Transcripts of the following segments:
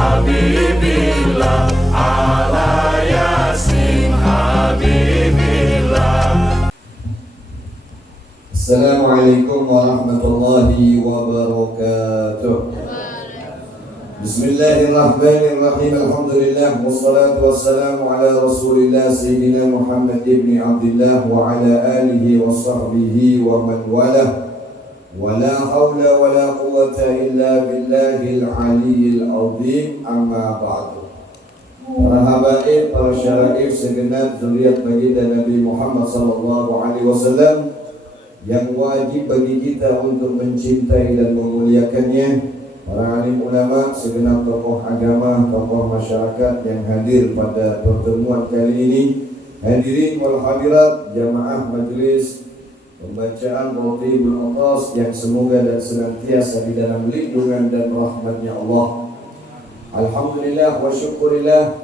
Habibillah ala Yasin Habibillah. Assalamualaikum warahmatullahi wabarakatuh. Bismillahirrahmanirrahim. Alhamdulillah wassalatu wassalamu ala Rasulillah Sayyidina Muhammad ibn Abdullah wa ala alihi wa sahbihi wa man walah. Wala hawla wala quwwata illa billahil aliyyil azim. Amma ba'du. Para habaib, para syara'if segenap zuriat baginda Nabi Muhammad sallallahu alaihi wasallam yang wajib bagi kita untuk mencintai dan memuliakannya. Para alim ulama, segenap tokoh agama, tokoh masyarakat yang hadir pada pertemuan kali ini, hadirin wal hadirat jamaah majelis pembacaan Ratibul Atas yang semoga dan senantiasa di dalam lindungan dan rahmatnya Allah. Alhamdulillah wa syukurillah,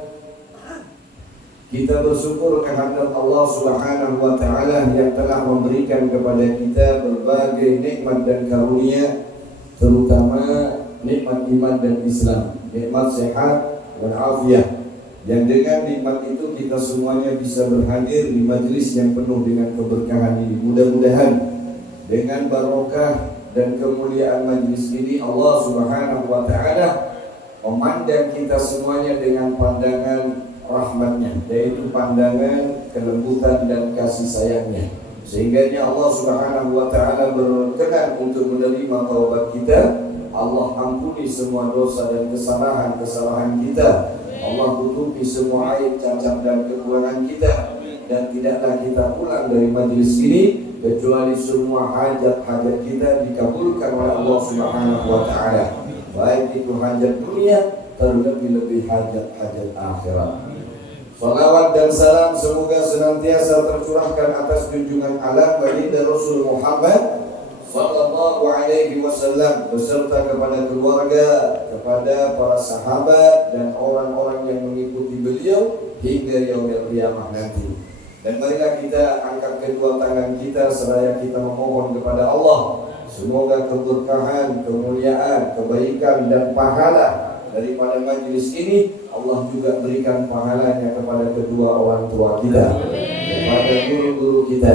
kita bersyukur kehadirat Allah Subhanahu wa taala yang telah memberikan kepada kita berbagai nikmat dan karunia, terutama nikmat iman dan Islam, nikmat sehat dan afiat, yang dengan nikmat itu kita semuanya bisa berhadir di majelis yang penuh dengan keberkahan ini. Mudah-mudahan dengan barokah dan kemuliaan majelis ini Allah Subhanahu wa taala memandang kita semuanya dengan pandangan rahmatnya, yaitu pandangan kelembutan dan kasih sayangnya, sehingga Allah Subhanahu wa taala berkenan untuk menerima taubat kita. Allah ampuni semua dosa dan kesalahan-kesalahan kita. Allah tutupi semua aib, cacat dan kekurangan kita, dan tidaklah kita pulang dari majelis ini kecuali semua hajat-hajat kita dikabulkan oleh Allah Subhanahu wa taala, baik itu hajat dunia, terlebih-lebih hajat-hajat akhirat. Salawat dan salam semoga senantiasa tercurahkan atas junjungan alam baginda Rasul Muhammad sallallahu alaihi wasallam beserta kepada keluarga, kepada para sahabat dan orang-orang yang mengikuti beliau hingga yaumil qiyamah nanti. Dan marilah kita angkat kedua tangan kita seraya kita memohon kepada Allah, semoga keberkahan, kemuliaan, kebaikan dan pahala daripada majelis ini Allah juga berikan pahalanya kepada kedua orang tua kita, kepada guru-guru kita,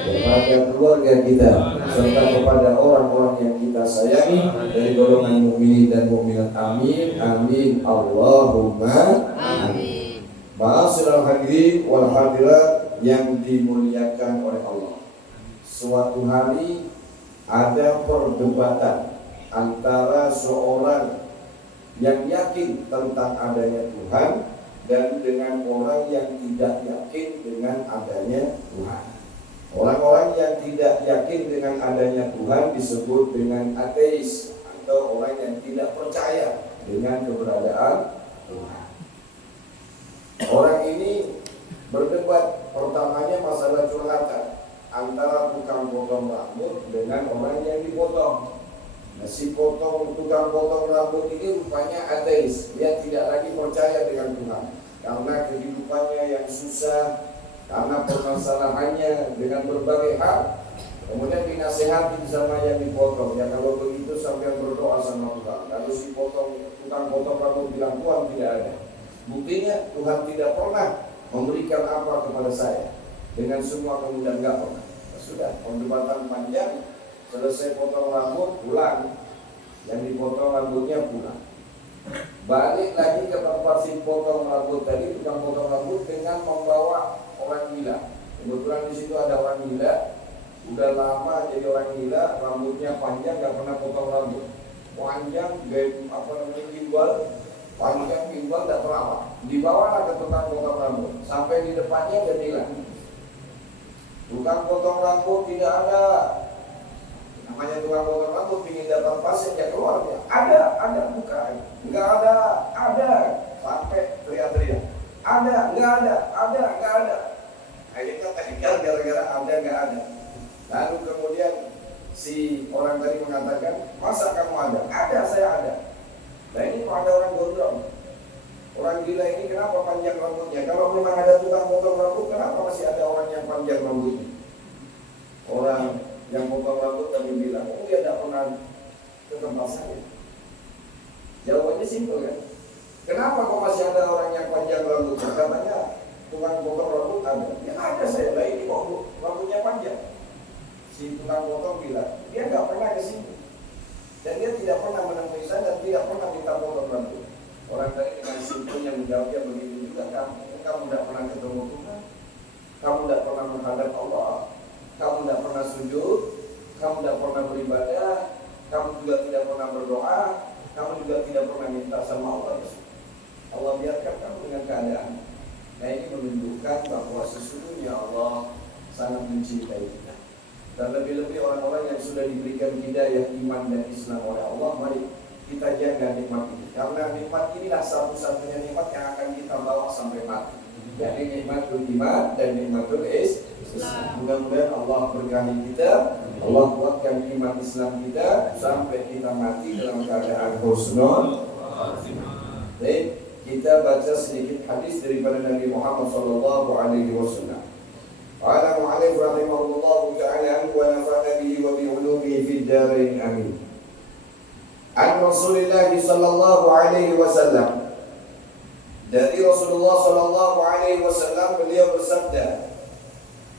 kepada keluarga kita, serta kepada orang-orang yang kita sayangi dari golongan mukminin dan mukminat. Amin amin Allahumma amin. Ma'asyiral hadirin wal hadirat yang dimuliakan oleh Allah, suatu hari ada perdebatan antara seorang yang yakin tentang adanya Tuhan dan dengan orang yang tidak yakin dengan adanya Tuhan. Orang-orang yang tidak yakin dengan adanya Tuhan disebut dengan ateis, atau orang yang tidak percaya dengan keberadaan Tuhan. Orang ini berdebat, pertamanya masalah curhatan antara tukang potong rambut dengan orang yang dipotong. Nah, si tukang potong rambut ini rupanya ateis, dia tidak lagi percaya dengan Tuhan karena kehidupannya yang susah, karena permasalahannya dengan berbagai hal. Kemudian dinasehati sama yang dipotong, ya kalau begitu sampai berdoa sama Tuhan. Lalu si tukang potong rambut bilang Tuhan tidak ada. Buktinya Tuhan tidak pernah memberikan apa kepada saya. Dengan semua kemudian nggak pernah. Sudah perdebatan panjang, selesai potong rambut pulang, yang dipotong rambutnya pulang. Balik lagi ke tempat si potong rambut tadi, tukang potong rambut dengan membawa orang gila. Kebetulan di situ ada orang gila, udah lama jadi orang gila, rambutnya panjang, nggak pernah potong rambut, panjang, gimbal, panjang gimbal, nggak perawat. Dibawalah ke tukang potong rambut, sampai di depannya dia bilang, tukang potong rambut tidak ada. Namanya tukang potong rambut ingin dapat pasien ya keluar ya. Ada bukan? Nggak ada. Sampai teriak-teriak. Nggak ada. Akhirnya tegar gara-gara ada nggak ada. Lalu kemudian si orang tadi mengatakan, masa kamu ada? Ada, saya ada. Nah ini kok ada orang gondrong. Orang gila ini kenapa panjang rambutnya? Kalau memang ada tukang potong rambut, kenapa masih ada orang yang panjang rambutnya? Orang yang potong rambut tadi bilang, oh dia tidak pernah ke tempat saya. Jawabannya simpel kan? Kenapa kok masih ada orang yang panjang rambutnya? Katanya tukang potong rambut ada. Ya ada, saya lah ini kok rambutnya panjang. Si tukang potong bilang dia nggak pernah ke sini dan dia tidak pernah menemui saya dan tidak pernah minta potong rambut. Orang tadi dengan simpelnya menjawabnya begitu juga, kamu tidak pernah ketemu Tuhan, kamu tidak pernah menghadap Allah, kamu tidak pernah sujud, kamu tidak pernah beribadah, kamu juga tidak pernah berdoa, kamu juga tidak pernah minta sama Allah. Allah biarkan kamu dengan keadaan. Nah, ini menunjukkan bahwa sesungguhnya Allah sangat mencintai kita. Dan lebih-lebih orang-orang yang sudah diberikan hidayah iman dan Islam oleh Allah, mari kita jaga nikmat ini. Karena nikmat inilah satu-satunya nikmat yang akan kita bawa sampai mati. Jadi nikmatul iman dan nikmatul Islam. Mudah-mudahan Allah berkahi kita, Allah kuatkan iman Islam kita sampai kita mati dalam keadaan husnul. Baik, kita baca sedikit hadis daripada Nabi Muhammad SAW. Qala mu'allif rahimahullahu ta'ala wa nafa'ana bihi wa bi'ulumihi fid darain amin. An Rasulullah sallallahu alaihi wasallam, dari Rasulullah sallallahu alaihi wasallam beliau bersabda,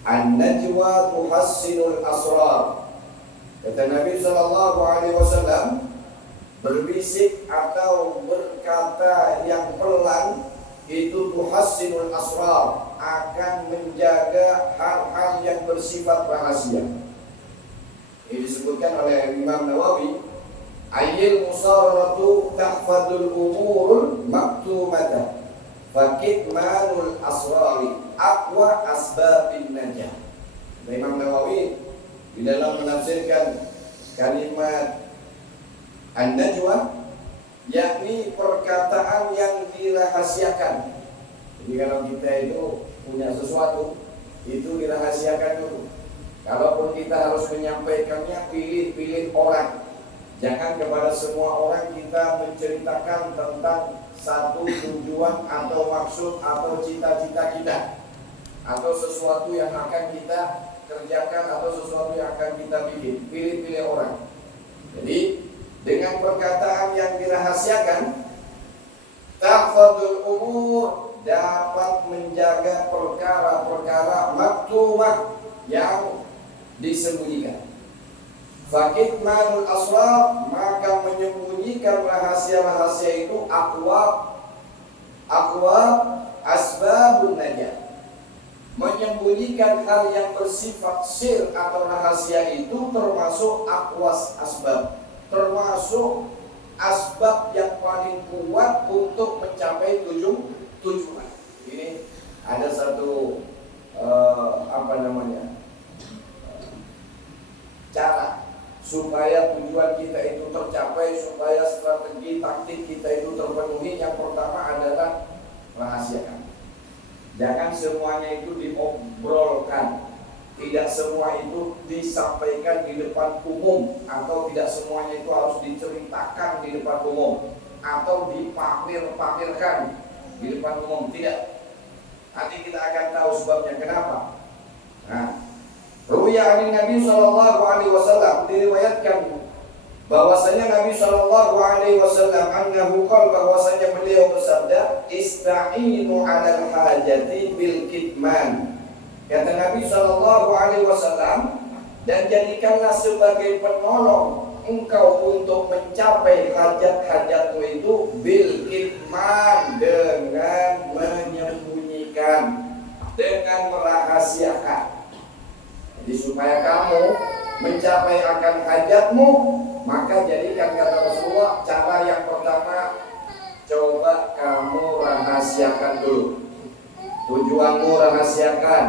an-najwa tuhassinul asrar. Kata Nabi sallallahu alaihi wasallam, berbisik atau berkata yang pelan itu tuhassinul asrar, akan menjaga hal-hal yang bersifat rahasia. Ini disebutkan oleh Imam Nawawi, ayyil musarratu tahfadul umurul maktumata fakitmanul asrari aqwa asbabin najah. Imam Nawawi di dalam menafsirkan kalimat an-najwa, yakni perkataan yang dirahasiakan. Jadi kalau kita itu punya sesuatu, itu dirahasiakan dulu. Kalaupun kita harus menyampaikannya, pilih-pilih orang. Jangan kepada semua orang kita menceritakan tentang satu tujuan atau maksud atau cita-cita kita, atau sesuatu yang akan kita kerjakan atau sesuatu yang akan kita bikin. Pilih-pilih orang. Jadi dengan perkataan yang dirahasiakan, tahfadul umur, dapat menjaga perkara-perkara maktumah yang disembunyikan. Fakitmanul asrar, maka menyembunyikan rahasia-rahasia itu aqwa asbabun najah. Menyembunyikan hal yang bersifat sir atau rahasia itu termasuk aqwas asbab, termasuk asbab yang paling kuat untuk mencapai tujuan. Ini ada satu cara supaya tujuan kita itu tercapai, supaya strategi taktik kita itu terpenuhi. Yang pertama adalah rahasiakan. Jangan semuanya itu diobrolkan, tidak semua itu disampaikan di depan umum, atau tidak semuanya itu harus diceritakan di depan umum atau dipamer-pamerkan di depan umum. Tidak. Nanti kita akan tahu sebabnya kenapa. Nah, Ruya an Nabi sallallahu alaihi wasallam, diriwayatkan bahwasanya Nabi sallallahu alaihi wasallam annahu qala, bahwasanya beliau bersabda, ista'inu 'alal hajati bil kitman. Kata Nabi sallallahu alaihi wasallam, dan jadikanlah sebagai penolong engkau untuk mencapai hajat-hajatmu itu bil kitman, dengan menyembunyikan, dengan merahasiakan. Jadi supaya kamu mencapai akan hajatmu, maka jadikan, kata Rasulullah, cara yang pertama, coba kamu rahasiakan dulu. Tujuanmu rahasiakan,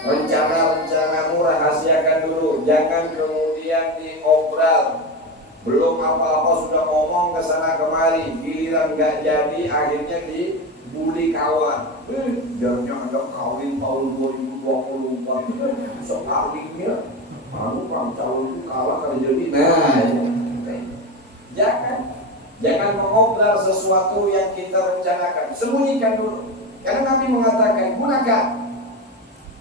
rencana-rencanamu rahasiakan dulu. Jangan kemudian diobral. Belum apa-apa sudah ngomong ke sana kemari, giliran nggak jadi, akhirnya dibully kawan. Jangan ada kawin tahun 2024, bisa kawinnya Pak calon itu kalah kalau jadi. Jangan mengobrol sesuatu yang kita rencanakan, sembunyikan dulu. Karena Nabi mengatakan, gunakan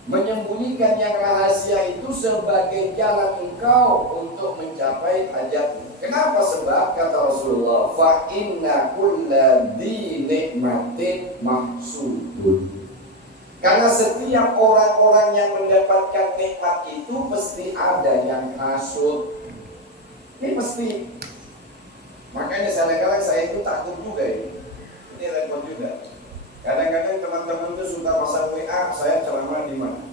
Menyembunyikan yang rahasia itu sebagai jalan engkau untuk mencapai hajatmu. Kenapa? Sebab kata Rasulullah, fa inna kulla dzi nikmatin mahsudun. Karena setiap orang-orang yang mendapatkan nikmat itu pasti ada yang hasud. Ini pasti. Makanya kadang-kadang saya itu takut juga ini. Ini repot juga. Kadang-kadang teman-teman itu suka pasang WA, saya ceramah di mana.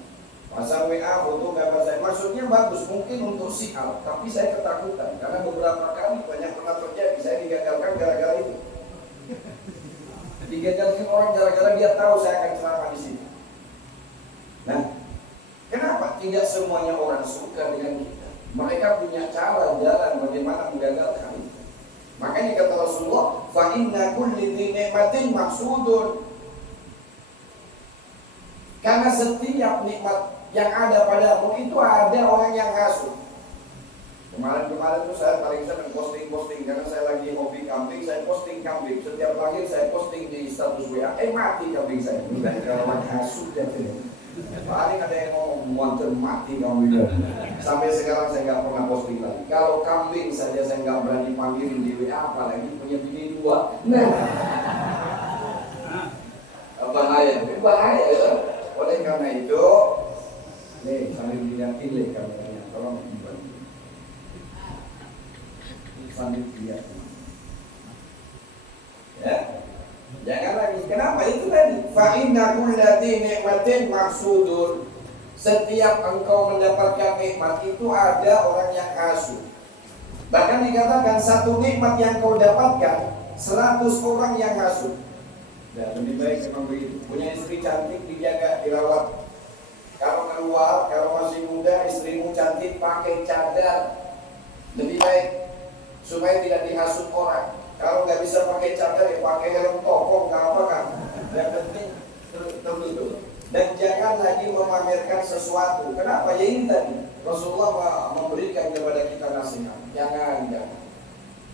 Pasang WA, foto gambar saya. Maksudnya bagus, mungkin untuk sial, tapi saya ketakutan karena beberapa kali banyak pernah terjadi saya digagalkan gara-gara itu. Digagalkan orang gara-gara dia tahu saya akan ceramah di sini. Nah, kenapa tidak semuanya orang suka dengan kita? Mereka punya cara, jalan bagaimana menggagalkan kita. Makanya kata Rasulullah, fa inna kulli dzi nikmatin mahsudun. Karena setiap nikmat yang ada padamu itu ada orang yang hasud. Kemarin-kemarin tuh saya paling senang posting karena saya lagi hobi kambing, saya posting kambing. Setiap lahir saya posting di status WA, mati kambing saya. Bukan kalau orang hasud ya ini. Paling ada yang ngomong monster mati kambing. Sampai sekarang saya nggak pernah posting lagi. Kalau kambing saja saya nggak berani panggilin di WA, apalagi punya bini 2. Nah, bahaya ya. Oleh karena itu, nih sambil dilihatin deh kameranya, tolong dibantu. Sambil lihat, ya, jangan lagi. Kenapa itu tadi? Fa inna kulla dzi nikmatin mahsudun. Setiap engkau mendapatkan nikmat itu ada orang yang hasud. Bahkan dikatakan satu nikmat yang kau dapatkan 100 orang yang hasud. Dan lebih baik memang begitu. Punya istri cantik dijaga, dirawat. Kalau keluar, kalau masih muda, istrimu cantik pakai cadar. Lebih baik supaya tidak dihasut orang. Kalau nggak bisa pakai cadar, ya pakai helm tokong, nggak apa kan? Yang penting tertutup. Dan jangan lagi memamerkan sesuatu. Kenapa? Ya ini tadi Rasulullah memberikan kepada kita nasihat. Jangan.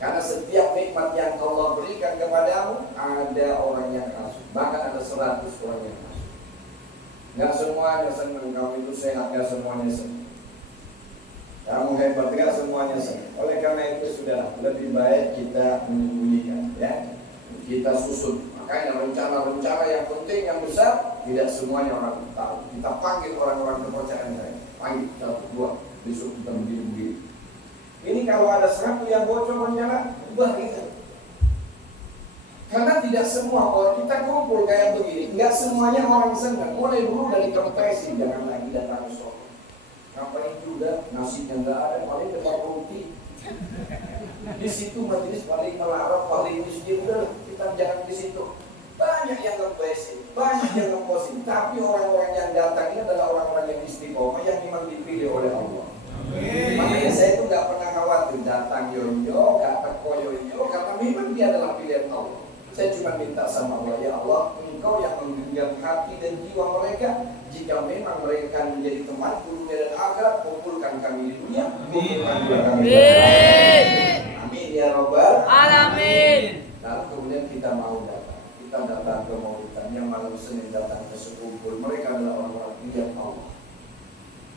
Karena setiap nikmat yang Allah berikan kepadamu, ada orang yang hasud. Bahkan ada 100 orang yang hasud. Nggak semuanya senang, kamu itu sehat, nggak semuanya senang. Kamu hebat, nggak semuanya senang. Oleh karena itu sudah lebih baik kita menyembunyikan, ya. Kita susun. Makanya rencana-rencana yang penting, yang besar, tidak semuanya orang tahu. Kita panggil orang-orang kepercayaan saya. Panggil 1, 2, besok kita begini-begini. Ini kalau ada 100 yang bocor rencana, ubah kita. Karena tidak semua orang kita kumpul kayak begini, nggak semuanya orang senang. Mulai dulu dari kempesi, jangan lagi datang ke sore. Ngapain juga nasinya nggak ada, paling tempat roti. Di situ majelis paling melarang, paling miskin, udah kita jangan di situ. Banyak yang kempesi, banyak yang ngeposin, tapi orang-orang yang datang ini adalah orang-orang yang istiqomah yang memang dipilih oleh Allah. Makanya saya itu nggak pernah khawatir datang yoyo, nggak teko yoyo, karena memang dia adalah pilihan Allah. Saya cuma minta sama Allah, ya Allah, Engkau yang menggenggam hati dan jiwa mereka. Jika memang mereka menjadi teman dunia dan akhirat, kumpulkan kami di dunia, kumpulkan juga kami di akhirat. Amin ya Rabbal alamin. Lalu kemudian kita mau datang ke maulidan yang malam Senin, datang ke sekumpul. Mereka adalah orang-orang pilihan Allah.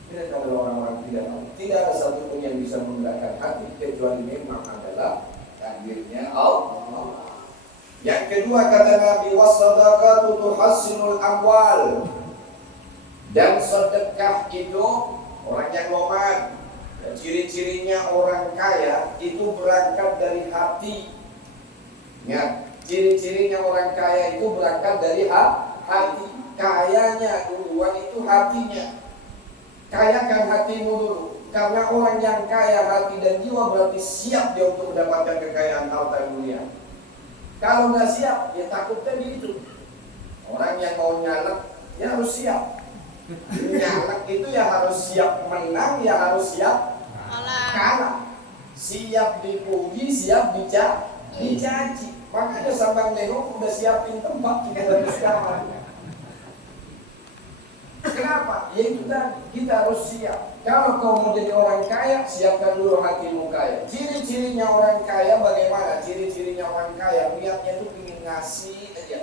Mereka adalah orang-orang pilihan Allah. Tidak ada satupun yang bisa menggerakkan hati kecuali memang adalah takdirnya Allah. Yang kedua kata Nabi, was-shadaqatu tuhassinul amwal. Dan sedekah itu orang yang loman. Ciri-cirinya orang kaya itu berangkat dari hati. Ingat, ciri-cirinya orang kaya itu berangkat dari hati. Kayanya duluan itu hatinya. Kayakan hatimu dulu. Karena orang yang kaya hati dan jiwa berarti siap dia untuk mendapatkan kekayaan harta dunia. Kalau nggak siap, ya takutnya gitu. Orang yang mau nyalek, ya harus siap. Nyalek itu ya harus siap menang, ya harus siap kalah. Siap dipuji, siap dicaci. Makanya Sabang Nehok udah siapin tempat 300 kamar. Kenapa? Ya itu tadi, kita harus siap. Kalau kau mau jadi orang kaya, siapkan dulu hatimu kaya. Ciri-cirinya orang kaya bagaimana? Ciri-cirinya orang kaya, niatnya itu ingin ngasih aja.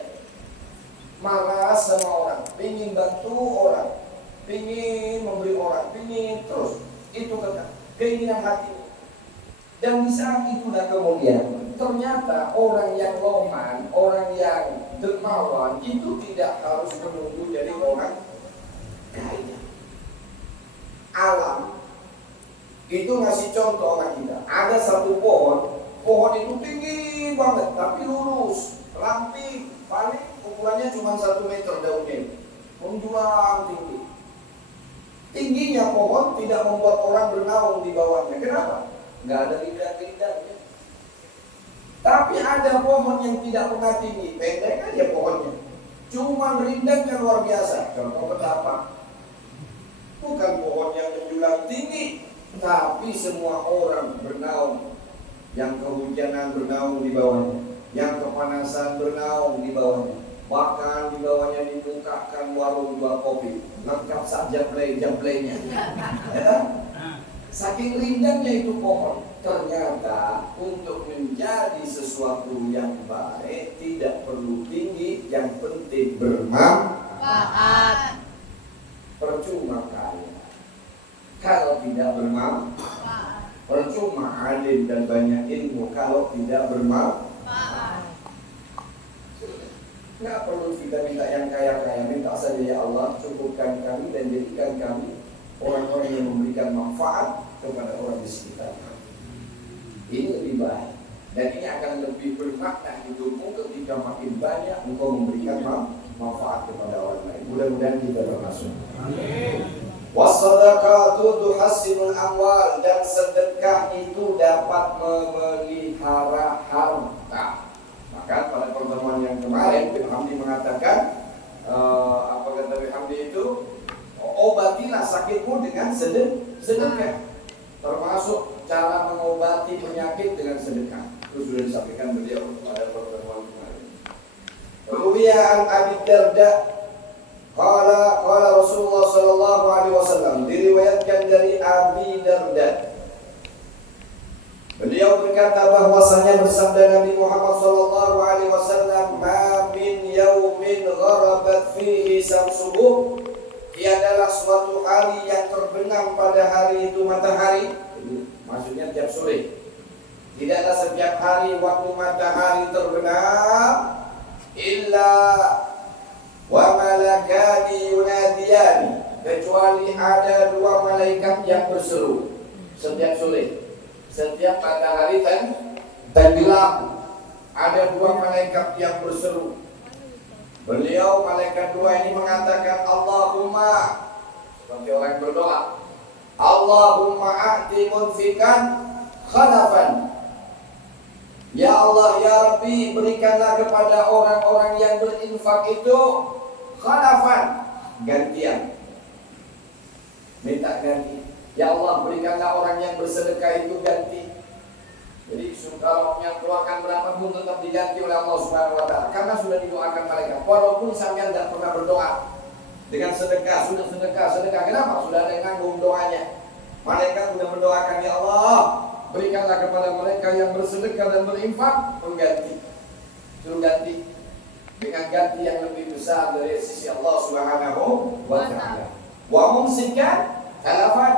Marah sama orang, ingin bantu orang. pingin memberi orang, pingin terus. Itu keinginan hati. Dan di saat itulah kemudian ternyata orang yang loman, orang yang dermawan itu tidak harus menunggu jadi orang kaya. Alam itu ngasih contoh sama kita. Ada satu pohon itu tinggi banget tapi lurus, ramping, paling ukurannya cuma 1 meter daunnya, menjulang tinggi. Tingginya pohon tidak membuat orang bernaung di bawahnya. Kenapa? Nggak ada rindang-rindangnya. Tapi ada pohon yang tidak pernah tinggi, pendek aja pohonnya, cuma rindangnya luar biasa. Contoh petapa, bukan pohon yang menjulang tinggi, tapi semua orang bernaung. Yang kehujanan bernaung di bawahnya, yang kepanasan bernaung di bawahnya. Bahkan di bawahnya dibukakan warung jual kopi, lengkap saja jamblenya. Ya? Saking rindangnya itu pohon. Ternyata untuk menjadi sesuatu yang baik tidak perlu tinggi, yang penting bermanfaat. Percuma kaya kalau tidak bermanfaat. Percuma alim dan banyak ilmu kalau tidak bermanfaat. Nggak perlu kita minta yang kaya-kaya, minta saja ya Allah cukupkan kami dan jadikan kami orang-orang yang memberikan manfaat kepada orang di sekitar kami. Ini lebih baik dan ini akan lebih bermakna hidupmu ketika makin banyak engkau memberikan manfaat kepada orang lain. Mudah-mudahan kita termasuk. Amin. Wassadaqatu tuhassinul amwal, dan sedekah itu dapat memelihara harta. Maka pada pertemuan yang kemarin Bin Hamdi mengatakan apa kata Bin Hamdi itu, obatilah sakitmu dengan sedekah. Termasuk cara mengobati penyakit dengan sedekah. Itu sudah disampaikan beliau pada pertemuan kemarin. Ruwiya an Abi Darda qala Rasulullah sallallahu alaihi wasallam, diriwayatkan dari Abi Darda. Beliau berkata bahwasanya bersabda Nabi Muhammad sallallahu alaihi wasallam, "Ma min yaumin gharabat fihi samsuhu." Tiadalah suatu hari yang terbenam pada hari itu matahari. Maksudnya tiap sore. Tidaklah setiap hari waktu matahari terbenam illa wa malakani yunadiyani, kecuali ada 2 malaikat yang berseru setiap sore. Setiap matahari tenggelam, ada 2 malaikat yang berseru. Beliau malaikat 2 ini mengatakan, Allahumma, seperti orang berdoa, Allahumma a'ti munfikan khalafan. Ya Allah, ya Rabbi, berikanlah kepada orang-orang yang berinfak itu khalafan, gantian. Minta ganti. Ya Allah, berikanlah orang yang bersedekah itu ganti. Jadi kalau yang keluarkan berapa pun tetap diganti oleh Allah Subhanahu wa taala, karena sudah didoakan malaikat. Walaupun sampean tidak pernah berdoa dengan sedekah, sudah sedekah. Kenapa? Sudah ada yang nanggung doanya. Malaikat sudah mendoakan, ya Allah, berikanlah kepada mereka yang bersedekah dan berinfak pengganti. Suruh ganti dengan ganti yang lebih besar dari sisi Allah Subhanahu wa taala. Wa mumsikan talafan,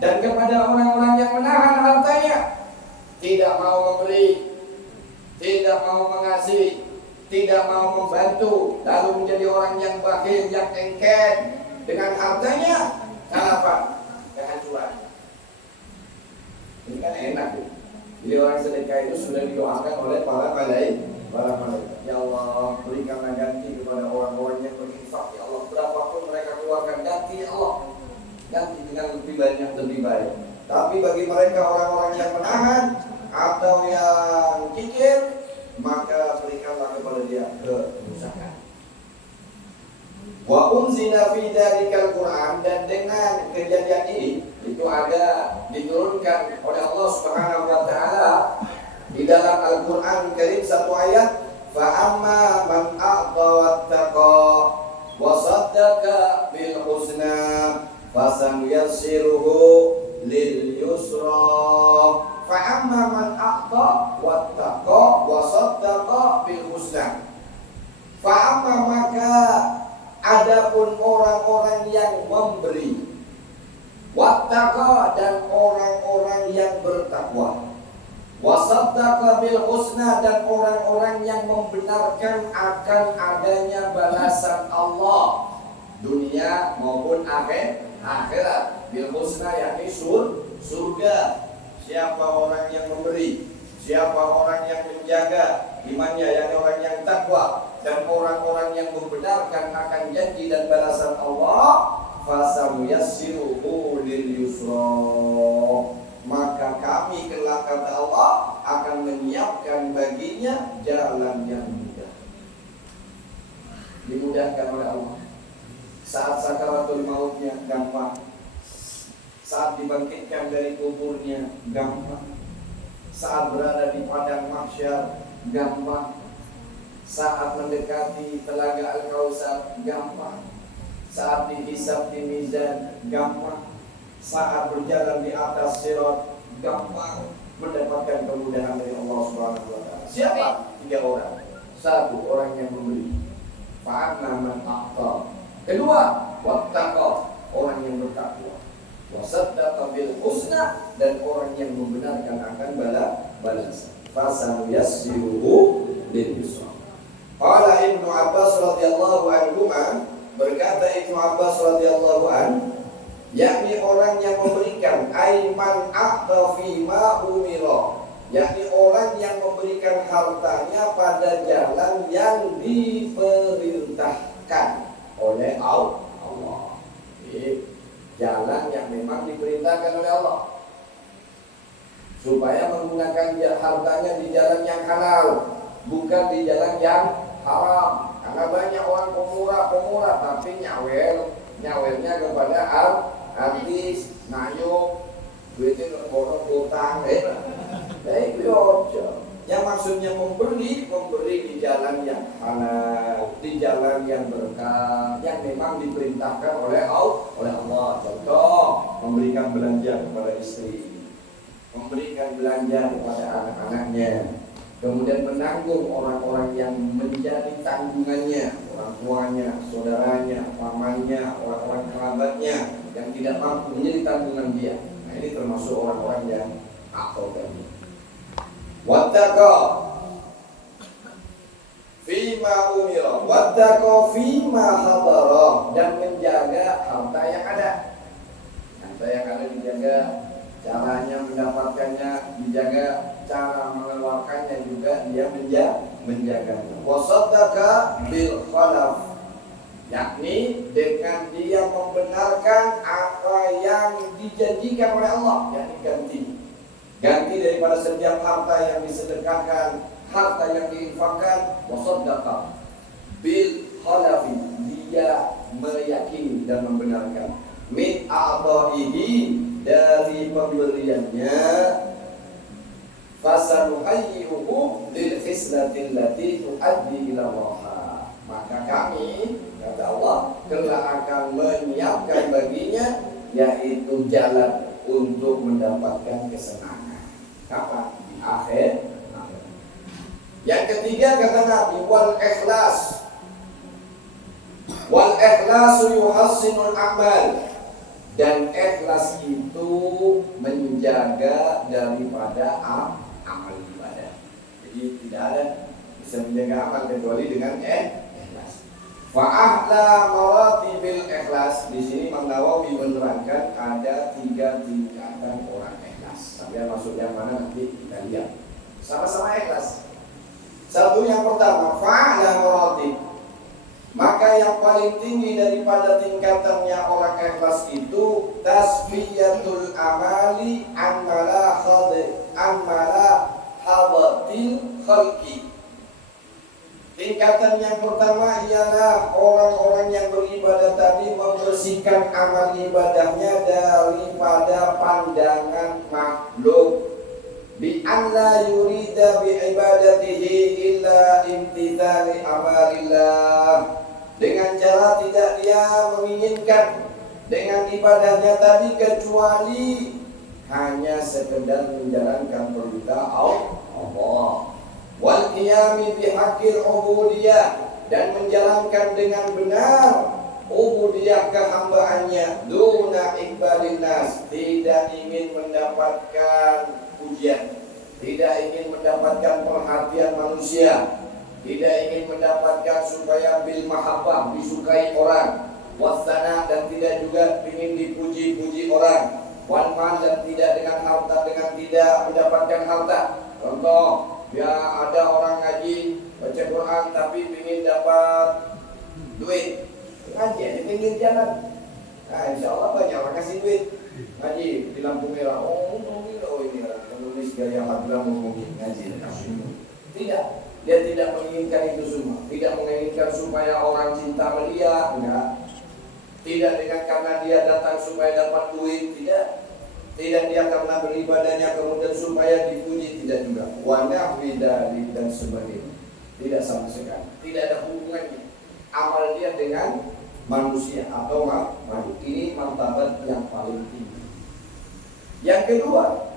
dan kepada orang-orang yang menahan hartanya, tidak mau memberi, tidak mau mengasihi, tidak mau membantu, lalu menjadi orang yang bakhil, yang engken dengan hartanya, kenapa? Kehancuran. Ini kan enak. Jadi orang sedekah itu sudah didoakan oleh para malaikat. Ya Allah, berikanlah ganti kepada orang-orang yang berinfak. Ya Allah, berapapun mereka keluarkan, ganti ya Allah, ganti dengan lebih banyak, lebih baik. Tapi bagi mereka orang-orang yang menahan atau yang kikir, maka berikanlah kepada dia kerusakan. Wa unzila fi dzalikal Qur'an, dan dengan kejadian ini itu ada diturunkan oleh Allah Subhanahu wa taala di dalam Al-Qur'an Karim satu ayat, fa amma man a'ta wattaqa wa saddaqa bil husna fasanuyassiruhu lil yusra. Fa'amma man a'ta wattaqa wa saddaqa bil husna. Fa'amma, maka Adapun orang-orang yang memberi, wattaqa, dan orang-orang yang bertakwa, wasaddaqa bil husna, dan orang-orang yang membenarkan akan adanya balasan Allah dunia maupun akhirat. Bil husna yakni surga. Siapa orang yang memberi, siapa orang yang menjaga imannya, yakni orang yang takwa, dan orang-orang yang membenarkan akan janji dan balasan Allah, fasanuyassiruhu lil yusra, maka kami kelak, kata Allah, akan menyiapkan baginya jalan yang mudah. Dimudahkan oleh Allah. Saat sakaratul mautnya gampang, saat dibangkitkan dari kuburnya gampang, saat berada di padang mahsyar gampang, saat mendekati telaga Al-Kautsar gampang, saat dihisab di mizan gampang, saat berjalan di atas sirat gampang, mendapatkan kemudahan dari Allah Subhanahu wa taala. Siapa? 3 orang. 1, orang yang memberi, fa'amma man a'ta. Kedua, wattaqa, orang yang bertakwa, wasaddaqa bil husna, dan orang yang membenarkan akan balasan. Fasanuyassiruhu lil yusra. Qala Ibnu Abbas radhiyallahu anhuma, berkata Ibnu Abbas radhiyallahu anhu, yakni orang yang memberikan, aiman a'ta fi ma umira, yakni orang yang memberikan hartanya pada jalan yang diperintahkan oleh Allah. Jalan yang memang diperintahkan oleh Allah, supaya menggunakan hartanya di jalan yang halal, bukan di jalan yang haram. Karena banyak orang pemurah tapi nyawelnya kepada artis, nayo, duitnya borong utang, itu ojo. Yang maksudnya memberi di jalan yang halal, di jalan yang berkah, yang memang diperintahkan oleh Allah. Contoh, memberikan belanja kepada istri, memberikan belanja kepada anak-anaknya, kemudian menanggung orang-orang yang menjadi tanggungannya, orang tuanya, saudaranya, pamannya, orang-orang kerabatnya yang tidak mampu menjadi tanggungan dia. Nah, ini termasuk orang-orang yang akal tadi. Wattaqa fima umira, wattaqa fima hadara, dan menjaga harta yang ada. Harta yang ada dijaga, caranya mendapatkannya dijaga, cara mengeluarkannya juga dia menjaganya. Wasaddaqa bil khalaf, yakni dengan dia membenarkan apa yang dijanjikan oleh Allah, yakni ganti daripada setiap harta yang disedekahkan, harta yang diinfakkan. Wasaddaqa bil khalafi, dia meyakini dan membenarkan, min a'dha'ihi, dari pemberiannya, fasanuhayyuhu lil khislatil lati tuaddi ila raha, maka kami, kata Allah, kelak akan menyiapkan baginya, yaitu jalan untuk mendapatkan kesenangan. Kapan? Di akhir. Yang ketiga, kata Nabi, wal ikhlas. Wal ikhlasu yuhassinul amal, dan ikhlas itu menjaga daripada amal ibadah. Jadi tidak ada bisa menjaga amal kecuali dengan ikhlas. Fa'ahla maratibil ikhlas. Di sini Imam Nawawi menerangkan ada 3 tingkatan orang ikhlas. Tapi yang masuk yang mana nanti kita lihat. Sama-sama ikhlas. Satu, yang pertama, fa'ahla maratib. Maka yang paling tinggi daripada tingkatannya orang ikhlas itu tasfiyatul amali an mala hadatil khalqi. Tingkatan yang pertama ialah orang-orang yang beribadah tadi membersihkan amal ibadahnya daripada pandangan makhluk, bi an la yurida bi ibadatihi illa imtithali amalillah, dengan cara tidak dia menginginkan dengan ibadahnya tadi kecuali hanya sekedar menjalankan perintah Allah. Wal qiyami bihaqqil ubudiyah, dan menjalankan dengan benar ubudiyah kehambaannya, duna iqbalin nas, tidak ingin mendapatkan pujian, tidak ingin mendapatkan perhatian manusia, tidak ingin mendapatkan supaya bil mahabbah, disukai orang, wasana, dan tidak juga ingin dipuji-puji orang, wanman, dan tidak dengan harta, dengan tidak mendapatkan harta. Contoh, ya ada orang ngaji baca Quran tapi ingin dapat duit, ngaji aja pinggir jalan. Nah, insya Allah banyak orang kasih duit ngaji di lampu merah. Oh ini orang penulis gaya hadram ngomongin ngaji. Tidak, dia tidak menginginkan itu semua. Tidak menginginkan supaya orang cinta dia, enggak. Tidak dengan karena dia datang supaya dapat duit, tidak. Tidak dia karena beribadahnya kemudian supaya dipuji, tidak juga. Wana bidalik dan sebagainya. Tidak sama sekali. Tidak ada hubungannya amal dia dengan manusia atau makhluk. Ini martabat yang paling tinggi. Yang kedua,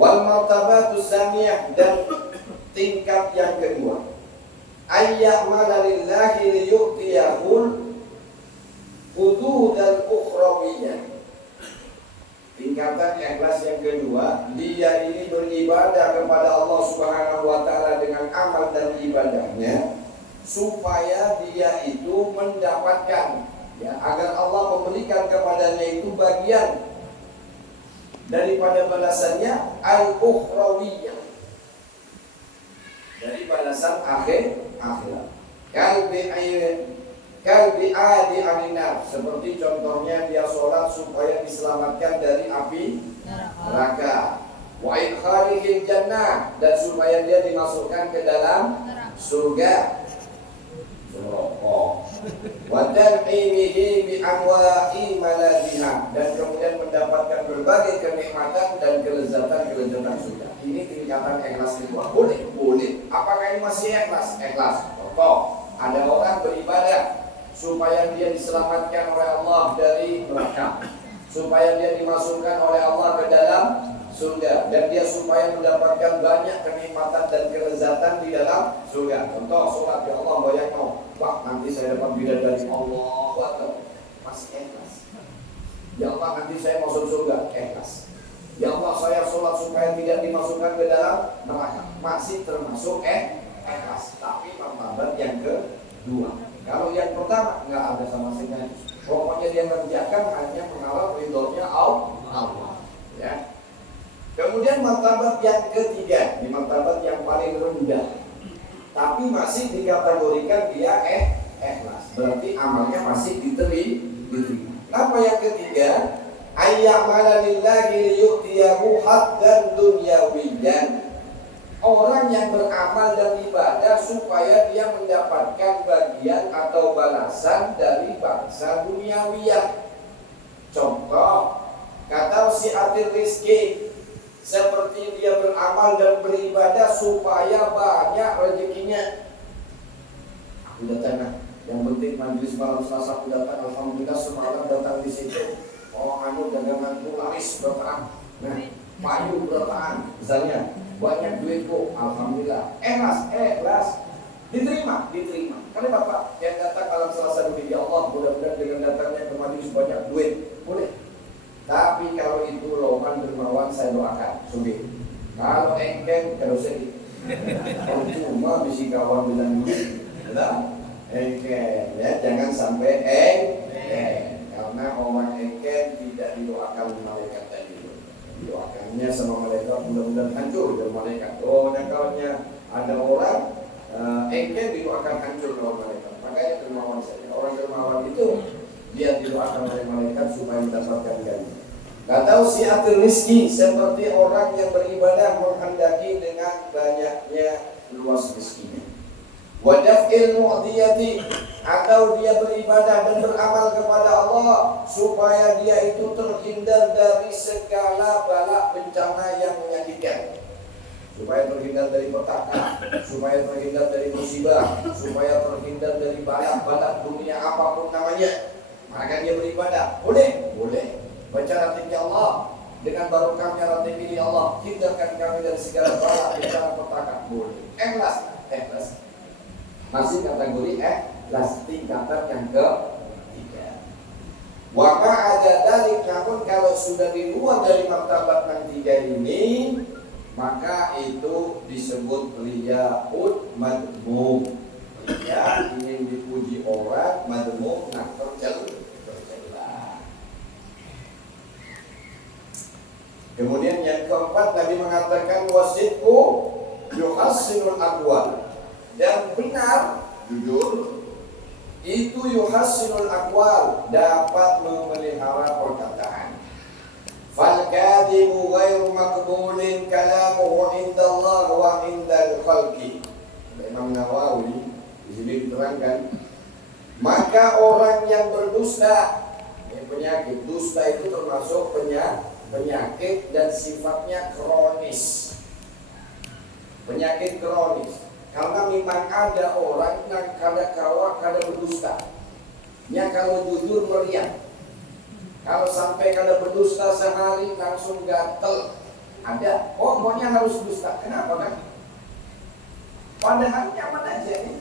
wal martabatus tsaniyah, dan tingkat yang kedua, ayya'mala lillahi liyu'tiyahul hududal ukhrawiyah. Tingkatan ikhlas yang kedua, dia ini beribadah kepada Allah Subhanahu wa taala dengan amal dan ibadahnya supaya dia itu mendapatkan, ya, agar Allah memberikan kepadanya itu bagian daripada balasannya al-ukhrawiyah, dari balasan akhirat. Kalbi adi aminar, seperti contohnya dia sholat supaya diselamatkan dari api neraka. Wa idkhalihil jannah, dan supaya dia dimasukkan ke dalam surga. Wa tan'imihi bi anwa'i maladiha, dan kemudian mendapatkan berbagai kenikmatan dan kelezatan surga. Ini tingkatan ikhlas itu. Boleh. Apakah ini masih ikhlas? Ikhlas. Contoh, ada orang beribadah supaya dia diselamatkan oleh Allah dari neraka, supaya dia dimasukkan oleh Allah ke dalam surga, dan dia supaya mendapatkan banyak kenikmatan dan kelezatan di dalam surga. Contoh, sholat, ya Allah bayang wah nanti saya dapat bidadari, Allah Akbar, masih ikhlas. Ya Allah nanti saya masuk surga, ikhlas. Ya Allah saya sholat supaya tidak dimasukkan ke dalam neraka, masih termasuk ikhlas. Tapi martabat yang kedua. Kalau yang pertama nggak ada sama sekali, pokoknya dia mengerjakan hanya mengharap ridhonya Allah. Ya. Kemudian martabat yang ketiga, di martabat yang paling rendah, tapi masih dikategorikan dia ikhlas. Berarti amalnya masih diterima. Apa yang ketiga? Ayya'mala lillahi liyu'tiyahu haddan dunyawiyyan. Orang yang beramal dan ibadah supaya dia mendapatkan bagian atau balasan dari bangsa duniawiyah. Contoh, kata si atil rizki, seperti dia beramal dan beribadah supaya banyak rezekinya. Aku datang, yang penting majelis malam Selasa aku datang, alhamdulillah semalam datang di situ. Oh, daganganku laris berterang. Nah, payu berterang, misalnya. Banyak duitku, alhamdulillah. Ikhlas, diterima. Karena Bapak yang datang malam Selasa begini, ya Allah, mudah-mudahan dengan datangnya ke majelis banyak duit, boleh. Tapi kalau itu loman dermawan, saya doakan, sugi. Kalau engkeng, kalau sedih. Kalau cuma bisi kawan bilang duit, engkeng, ya jangan sampai karena orang engkeng tidak didoakan malaikat tadi. Doakannya sama malaikat mudah-mudahan hancur dari malaikat. Oh, dan kalaunya ada orang engke didoakan hancur oleh malaikat. Makanya dermawan saja. Orang dermawan itu dia didoakan oleh malaikat supaya mendapatkan ganti. Gak tahu si atil rizki, seperti orang yang beribadah menghendaki dengan banyaknya luas rezekinya. Wadaf'il mu'diyati, atau dia beribadah dan beramal kepada Allah supaya dia itu terhindar dari segala bala bencana yang menyakitkan, supaya terhindar dari petaka, supaya terhindar dari musibah, supaya terhindar dari bala dunia apapun namanya. Maka dia beribadah, boleh baca ratib ya Allah, dengan barokahnya ratib ini Allah hindarkan kami dari segala bala bencana petaka, boleh. Ikhlas masih kategori ikhlas, tingkatan yang tiga. Wa ma'ada dalik, namun kalau sudah di luar dari martabat yang tiga ini, maka itu disebut riyaun madmum. Riya ingin dipuji orang, madmum nak tercela. Kemudian yang keempat, Nabi mengatakan wasidqu yuhassinul aqwal, dan benar, jujur itu yuhassinul aqwal, dapat memelihara perkataan. Fal kadhibu ghairu maqbulin kalamuhu indallah wa indal khalqi. Imam Nawawi di sini diterangkan, maka orang yang berdusta, penyakit dusta itu termasuk penyakit dan sifatnya kronis. Penyakit kronis. Karena memang ada orang yang kada berdusta. Nya kalau jujur meriang. Kalau sampai kada berdusta sehari langsung gatel. Ada. Pokoknya harus dusta. Kenapa kan? Padahal nyaman aja nih.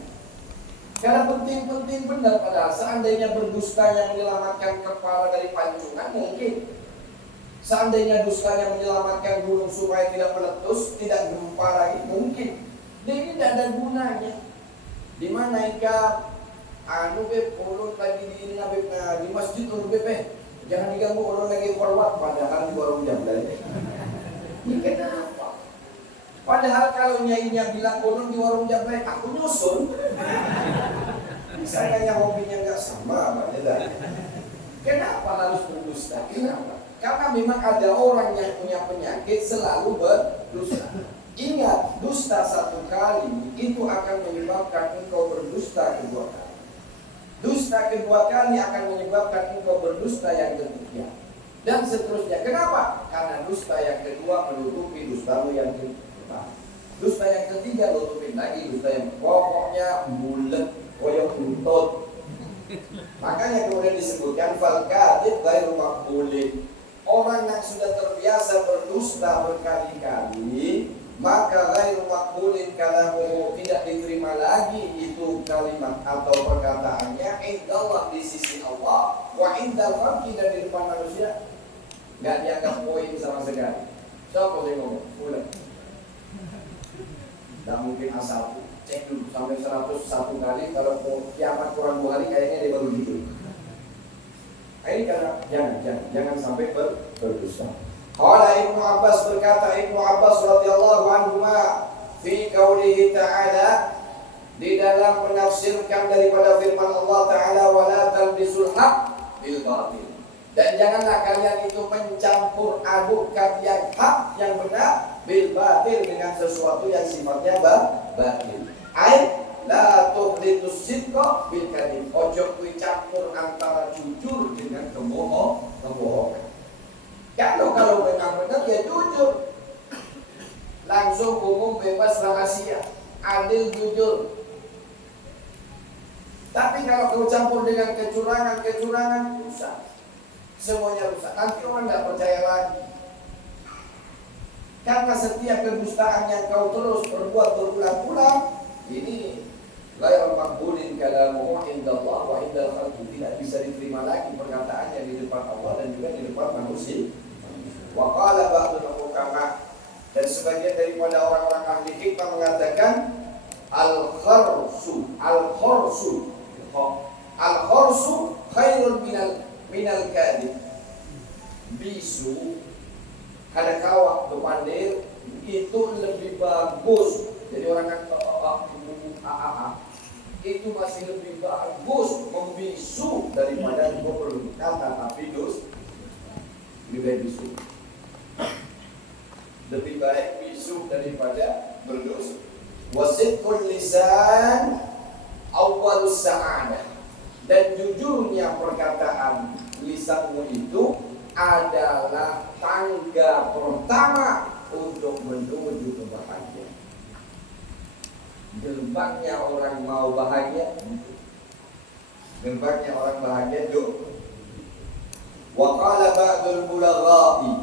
Kada penting-penting benar, padahal seandainya berdusta yang menyelamatkan kepala dari pancungan mungkin. Seandainya dustanya menyelamatkan gunung supaya tidak meletus, tidak gempa lagi, mungkin. Dan ini tidak ada gunanya. Di mana ika ulun lagi di masjid ulun jangan diganggu, ulun lagi forward, padahal di warung jam dari. Ini kenapa? Padahal kalau nyainya bilang ulun di warung jam dari, aku nyusun. Misalnya hobinya nggak sama, padahal. Kenapa harus berdusta? Kenapa? Karena memang ada orang yang punya penyakit selalu berdusta. Ingat, dusta satu kali itu akan menyebabkan engkau berdusta kedua kali. Dusta kedua kali akan menyebabkan engkau berdusta yang ketiga. Dan seterusnya. Kenapa? Karena dusta yang kedua menutupi dustamu yang pertama. Dusta yang ketiga tutupin lagi dusta yang pokoknya bulat, koyok buntut. Makanya kemudian disebutkan fal kadhib ghairu maqbulin. Orang yang sudah terbiasa berdusta berkali-kali, maka ghairu maqbulin kalamuhu, tidak diterima lagi itu kalimat atau perkataannya indallah, di sisi Allah, wa indal khalqi, dan di depan manusia enggak dianggap poin sama sekali. Siapa yang ngomong? Mulai. Tidak mungkin asal. Cek dulu sampai 101 kali, kalau kiamat kurang 2 hari kayaknya dia baru gitu. Ini karena jangan sampai berdusta. Qala Ibnu Abbas, berkata Ibnu Abbas radhiyallahu anhu fi qaulihi ta'ala, di dalam menafsirkan daripada firman Allah Ta'ala, wala talbisul haq bil batil, dan janganlah kalian itu mencampur adukan yang hak, yang benar, bil batil, dengan sesuatu yang sifatnya batil. La tuhlitus sidqa bil kadhib, ojo kuwi campur antara jujur dengan kebohongan. Kalau memang benar ya jujur, langsung umum bebas rahasia, adil jujur. Tapi kalau kau campur dengan kecurangan rusak, semuanya rusak. Nanti orang tidak percaya lagi. Karena setiap kedustaan yang kau terus perbuat berulang-ulang, ini ghairu maqbulin kalamuhu indallah wa indal khalqi, tidak bisa diterima lagi perkataannya di depan Allah dan juga di depan manusia. Wa qala ba'dul hukama, dan sebagian daripada orang-orang ahli hikmah mengatakan al-khursu khairun minal kadhib. Bisu kada kawak bemandir itu lebih bagus. Jadi orang kan itu masih lebih bagus membisu daripada berkata tapi lebih baik bisu. Lebih baik bisu daripada berdosa. Wasidqul lisan awwalus sa'adah, dan jujurnya perkataan lisanmu itu adalah tangga pertama untuk menuju kebahagiaan. Gerbangnya orang mau bahagia, gerbangnya orang bahagia jauh. Wa qala ba'dul bulagha'i,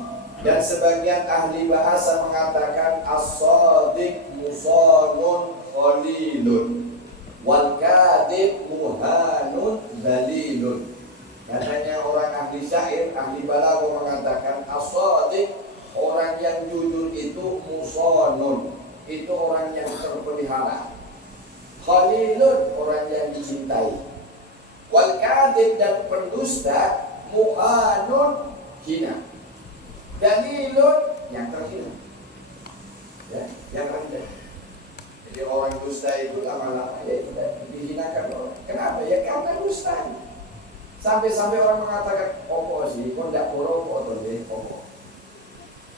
dan sebagian ahli bahasa mengatakan as-shadiq musanun qalilun wal kadhib muhanun dalilun. ahli balaghah mengatakan as-shadiq, orang yang jujur itu musonun, itu orang yang terpelihara. Khalilun, orang yang dicintai. Wal kadhib, dan pendusta, muhanun, hina. Dalilun, yang terhina, ya, yang rendah. Jadi orang dusta itu lama-lama ya dihinakan orang. Kenapa? Ya karena dusta. Sampai-sampai orang mengatakan, "Opo sih, kok ndak bohong atau deh opo?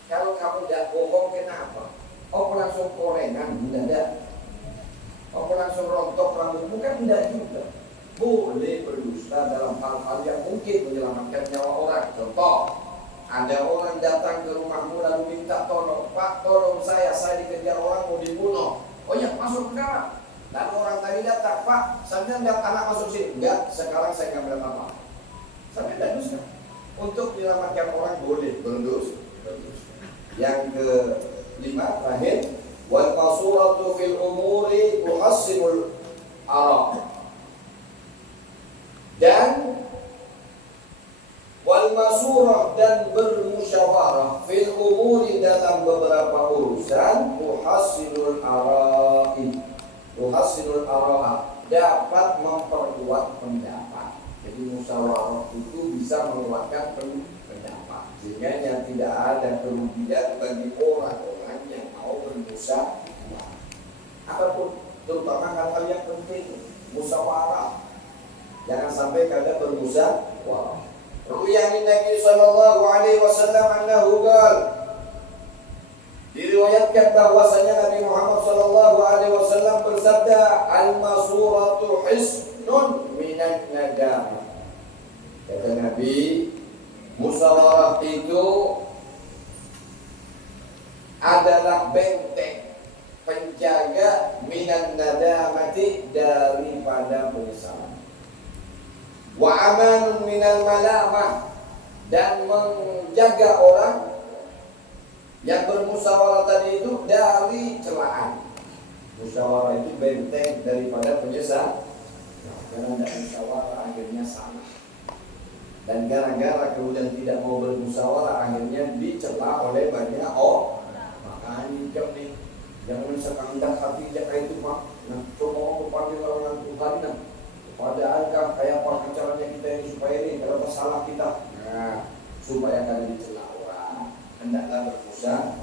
Kalau kamu ndak bohong, kenapa? Opo langsung korengan, tidak. Opo langsung rontok rambutmu, kan tidak juga. Boleh berdusta dalam hal-hal yang mungkin menyelamatkan nyawa orang. Contoh, ada orang datang ke rumahmu lalu minta tolong, "Pak, tolong saya dikejar orang mau dibunuh." "Oh ya, masuk ke dalam." Lalu orang tadi datang, "Pak, saya lihat anak masuk sini." "Enggak, sekarang saya nggak melihat apa." Sampai tidak dusta. Untuk menyelamatkan orang boleh berdusta. Yang kelima terakhir, wal masuratu fil umuri tuhassinul ara. Dan wal masurah, dan bermusyawarah fil umuri, dalam beberapa urusan, tuhassinul ara'i. Tuhassinul ara'a, dapat memperkuat pendapat. Jadi musyawarah itu bisa mengeluarkan pendapat, sehingga yang tidak ada kerugian bagi orang-orang yang mau bermusyawarah. Apapun, terutama hal-hal yang penting, musyawarah. Jangan sampai kada bermusyawarah. Ru'yani Nabi sallallahu alaihi wasallam annahu qala, diriwayatkan bahwasanya Nabi Muhammad sallallahu alaihi wasallam bersabda, "Al-masuratu hisnun minan nadam." Kata Nabi, musyawarah itu adalah benteng penjaga minan nadamati, daripada penyesalan. Wa amanun minal malamah, dan menjaga orang yang bermusyawarah tadi itu dari celaan. Musyawarah itu benteng daripada penyesalan. Karena tidak musyawarah akhirnya salah. Dan gara-gara kemudian tidak mau bermusyawarah, akhirnya dicela oleh banyak orang. Makanya jam nih, jangan sekandak hati jaga itu pak. Nah, coba orang panggil orang Tuhan, nah, padahalkah kayak apa caranya kita ini supaya ini kalau salah kita, nah, supaya kalian dicela orang, hendaklah bermusyawarah.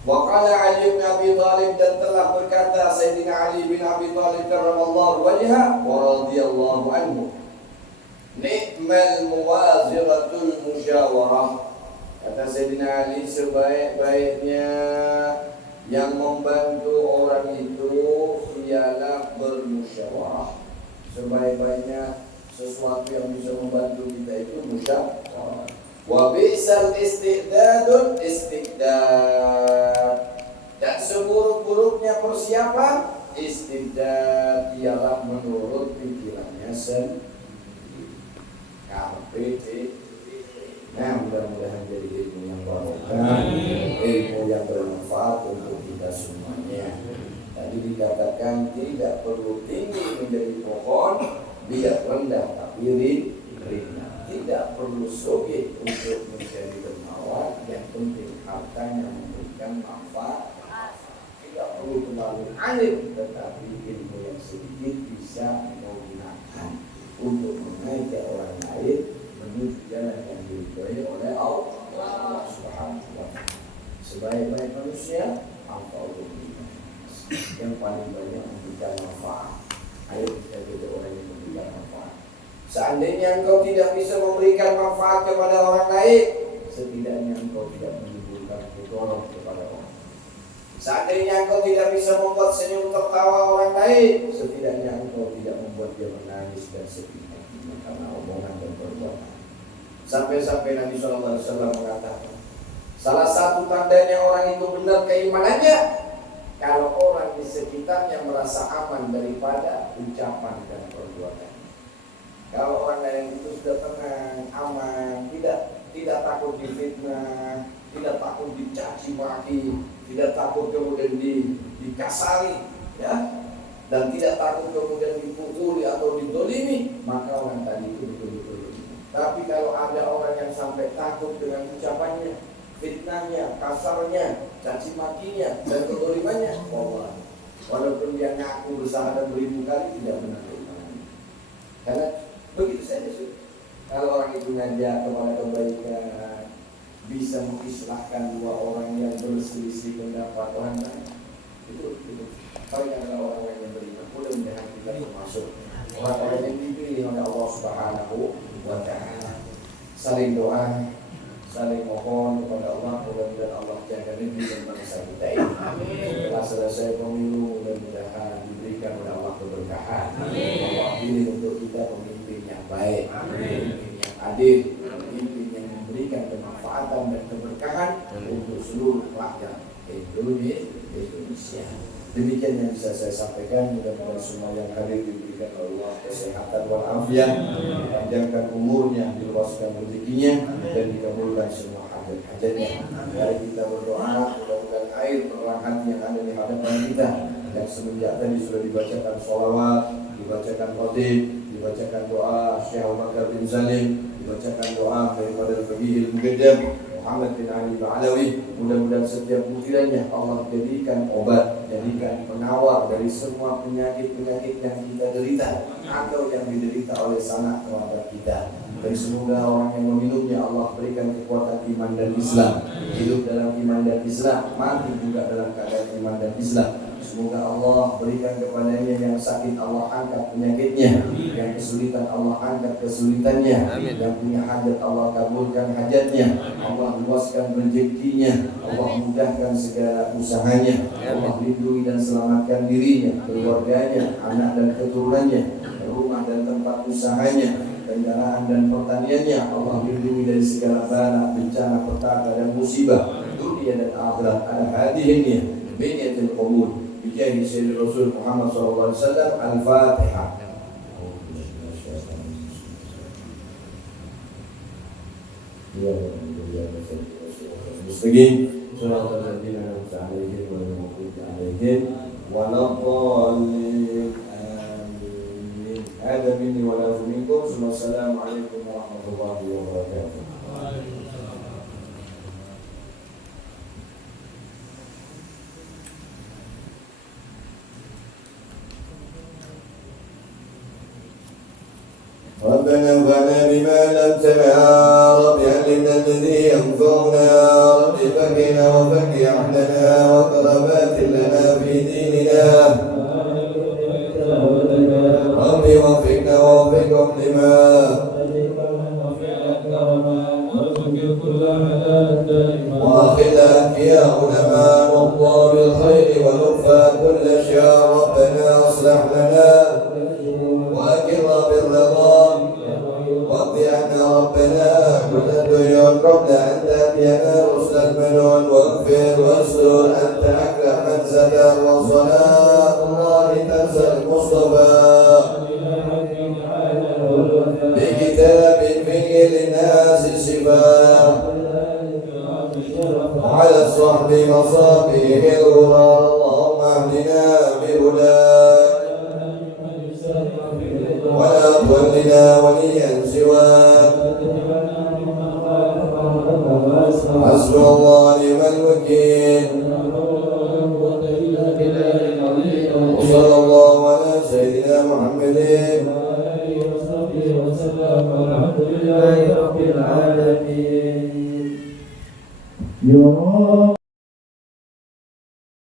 Wa qala Ali bin Abi Thalib, dan telah berkata Sayyidina Ali bin Abi Thalib karramallahu wajhahu wa radhiyallahu anhu, "Ni'mal muwaziratul musyawarah." Kata Sayyidina Ali, sebaik-baiknya yang membantu orang itu ialah bermusyawarah. Sebaik-baiknya sesuatu yang bisa membantu kita itu musyawarah. Wa bi'sal istidadul istidad, dan seburuk-buruknya persiapan istidad ialah menurut pikirannya sendiri. Nah, mudah-mudahan jadi ilmu yang barokah, ilmu yang bermanfaat untuk kita semuanya. Tadi dikatakan tidak perlu tinggi menjadi pohon, biar rendah tapi rindang. Tidak perlu sogek untuk menjadi dermawan, yang penting hartanya memberikan manfaat. Tidak perlu terlalu alim, tetapi ilmu yang sedikit bisa menggunakan untuk mengajak orang lain menuju jalan yang diridhoi oleh Allah Subhanahu wa Ta'ala. Sebaik-baik manusia, yang paling banyak memberikan manfaat. Ayo kita jadi orang yang memberikan manfaat. Seandainya engkau tidak bisa memberikan manfaat kepada orang lain, setidaknya engkau tidak menimbulkan mudarat kepada orang. Seandainya engkau tidak bisa membuat senyum tertawa orang lain, setidaknya engkau tidak membuat dia menangis dan sedih karena omongan dan perbuatan. Sampai-sampai Nabi SAW mengatakan, salah satu tandanya orang itu benar keimanannya, kalau orang di sekitarnya merasa aman daripada ucapan dan perbuatan. Kalau orang lain itu sudah tenang, aman, tidak takut difitnah, tidak takut dicaci maki, tidak takut kemudian dikasari, ya, dan tidak takut kemudian dipukuli atau didolimi, maka orang tadi itu betul-betul beriman. Tapi kalau ada orang yang sampai takut dengan ucapannya, fitnahnya, kasarnya, caci makinya, dan kezalimannya, Allah, walaupun dia ngaku bersahadat beribu kali tidak benar beriman. Karena begitu saja sudah. Kalau orang itu ngajak kepada kebaikan, bisa mengislahkan dua orang yang berselisih pendapat, orang lain, itu paling adalah orang yang beriman. Mudah-mudahan kita termasuk orang-orang yang dipilih oleh Allah Subhanahu wa Ta'ala. Saling doa, saling mohon kepada Allah, mudah-mudahan Allah jaga negeri dan bangsa kita ini. Setelah selesai pemilu, mudah-mudahan diberikan oleh Allah keberkahan. Allah pilih untuk kita pemimpin yang baik, pemimpin yang adil, pemimpin yang memberikan kemanfaatan dan keberkahan untuk seluruh rakyat Indonesia. Demikian yang bisa saya sampaikan. Mudah-mudahan semua yang hadir diberikan oleh Allah kesehatan walafiat, dipanjangkan umurnya, diluaskan rezekinya, dan dikabulkan semua hajat-hajatnya. Mari kita berdoa, mudah-mudahan air perahan yang ada di hadapan kita, yang semenjak tadi sudah dibacakan sholawat, dibacakan khotib, dibacakan doa Syekh Abu Bakar bin Salim, dibacakan doa daripada Al-Faqihil Muqaddam Muhammad bin Ali Ba'alawi. Mudah-mudahan setiap butirannya Allah jadikan obat, jadikan penawar dari semua penyakit-penyakit yang kita derita atau yang diderita oleh sanak kerabat kita. Dan semoga orang yang meminumnya Allah berikan kekuatan iman dan Islam, hidup dalam iman dan Islam, mati juga dalam keadaan iman dan Islam. Semoga Allah berikan kepadanya yang sakit Allah angkat penyakitnya, yang kesulitan Allah angkat kesulitannya, yang punya hajat Allah kabulkan hajatnya, Allah luaskan rezekinya, Allah mudahkan segala usahanya, Allah lindungi dan selamatkan dirinya, keluarganya, anak dan keturunannya, rumah dan tempat usahanya, kendaraan dan pertaniannya. Allah lindungi dari segala bala, bencana, petaka dan musibah dunia dan akhirat. Al-Hadihinnya biniyatil qubul bijahi Sayyidina Rasul Muhammad SAW. Al-Fatihah. Mustaqim Shiratal ladzina an'amta 'alaihim ghairil maghdubi 'alaihim waladdallin. Amin. Hadza minni wa la minkum. Assalamualaikum warahmatullahi wabarakatuh. ربنا انفعنا بما علمتنا يا رب، علمنا الذي ينفعنا يا رب، فقنا وفقه أهلنا وكرامات لنا في ديننا رب، وفقنا ووفقهم لما وأخذك يا علماء نرضى بالخير ونكفى كل شر. ربنا أصلح لنا وأكرنا بالرضا، واقض عنا ربنا كل الديون قبل أن تأتينا رسل المنون، واغفر واستر أنت أكرم من ستر، وصلاة الله تنزل المصطفى بكتاب فيه للناس الشفاء، وعلى الصحب مصابيح الغرار. اللهم اهدنا بهداك ولا تولنا وليا سواك، حسبنا الله ونعم الوكيل. وصلى الله على سيدنا محمد والحمد لله رب العالمين.